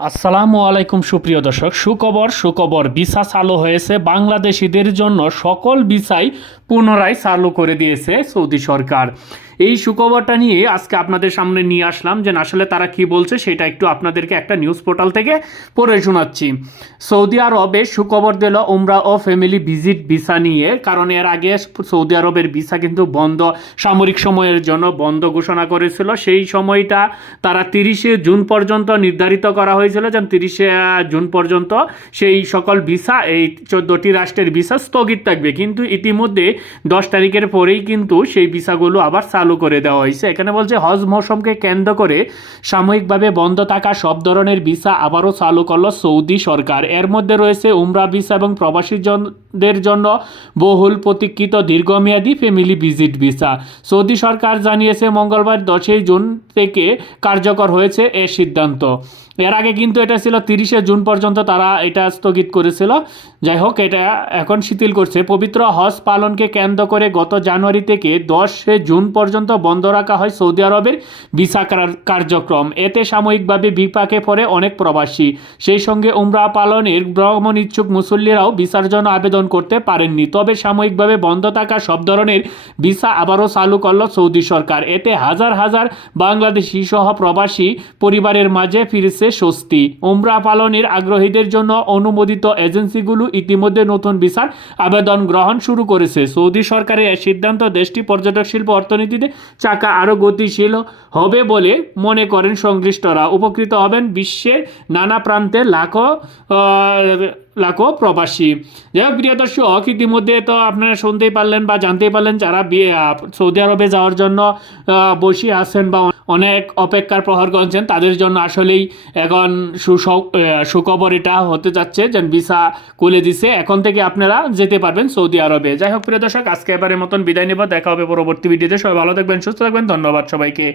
আসসালামু আলাইকুম সুপ্রিয় দর্শক, সুখবর ভিসা চালু হয়েছে। বাংলাদেশিদের জন্য সকল ভিসাই পুনরায় চালু করে দিয়েছে সৌদি সরকার। এই সুখবরটা নিয়ে আজকে আপনাদের সামনে নিয়ে আসলাম যে আসলে তারা কি বলছে সেটা একটু আপনাদেরকে একটা নিউজ পোর্টাল থেকে পড়ে শোনাচ্ছি। সৌদি আরবে সুখবর দিল উমরা ও ফ্যামিলি ভিজিট ভিসা নিয়ে, কারণ এর আগে সৌদি আরবের ভিসা কিন্তু বন্ধ, সামরিক সময়ের জন্য বন্ধ ঘোষণা করেছিল। সেই সময়টা তারা 30শে জুন পর্যন্ত নির্ধারিত করা হয়েছিল যে 30শে জুন পর্যন্ত সেই সকল ভিসা, এই 14টি রাষ্ট্রের ভিসা স্থগিত থাকবে। কিন্তু ইতিমধ্যে 10 তারিখের পরেই কিন্তু সেই ভিসাগুলো আবার চালু করে দেওয়া হয়েছে। এখানে বলছে হজ মৌসুমকে কেন্দ্র করে সাময়িকভাবে বন্ধ থাকা সব ধরনের ভিসা আবারও চালু করলো সৌদি সরকার। এর মধ্যে রয়েছে উমরা ভিসা এবং প্রবাসীদের জন্য বহুল প্রতীক্ষিত দীর্ঘমেয়াদী ফ্যামিলি ভিজিট ভিসা। সৌদি সরকার জানিয়েছে মঙ্গলবার 10 জুন থেকে কার্যকর হয়েছে এ সিদ্ধান্ত। এর আগে কিন্তু এটা ছিল 30শে জুন পর্যন্ত তারা এটা স্থগিত করেছিল। যাই হোক, এটা এখন শিথিল করছে। পবিত্র হজ পালনকে কেন্দ্র করে গত জানুয়ারি থেকে 10 জুন পর্যন্ত বন্ধ রাখা হয় সৌদি আরবের ভিসা কার্যক্রম। এতে সাময়িকভাবে বিপাকে পড়ে অনেক প্রবাসী। সেই সঙ্গে উমরা পালনের ভ্রমণ ইচ্ছুক মুসল্লিরাও ভিসার জন্য আবেদন করতে পারেননি। তবে সাময়িকভাবে বন্ধ থাকা সব ধরনের ভিসা আবারও চালু করল সৌদি সরকার। এতে হাজার হাজার বাংলাদেশি সহ প্রবাসী পরিবারের মাঝে ফিরেছে স্বস্তি। উমরা পালনের আগ্রহীদের জন্য অনুমোদিত এজেন্সিগুলো ইতিমধ্যে নতুন ভিসার আবেদন গ্রহণ শুরু করেছে। সৌদি সরকারের এই সিদ্ধান্ত দেশটি পর্যটক শিল্প অর্থনীতিতে চাকা আরও গতিশীল হবে বলে মনে করেন সংশ্লিষ্টরা। উপকৃত হবেন বিশ্বের নানা প্রান্তে লাখো প্রবাসী। যাই হোক প্রিয় দর্শক, ইতিমধ্যে তো আপনারা শুনতেই পারলেন বা জানতেই পারলেন যারা সৌদি আরবে যাওয়ার জন্য বসে আছেন বা অনেক অপেক্ষার প্রহর গুনছেন, তাদের জন্য আসলেই এখন সুখবর এটা হতে যাচ্ছে যে ভিসা খুলে দিছে। এখন থেকে আপনারা যেতে পারবেন সৌদি আরবে। যাই হোক প্রিয় দর্শক, আজকে এবারের মতন বিদায় নেব। দেখা হবে পরবর্তী ভিডিওতে। সবাই ভালো থাকবেন, সুস্থ থাকবেন। ধন্যবাদ সবাইকে।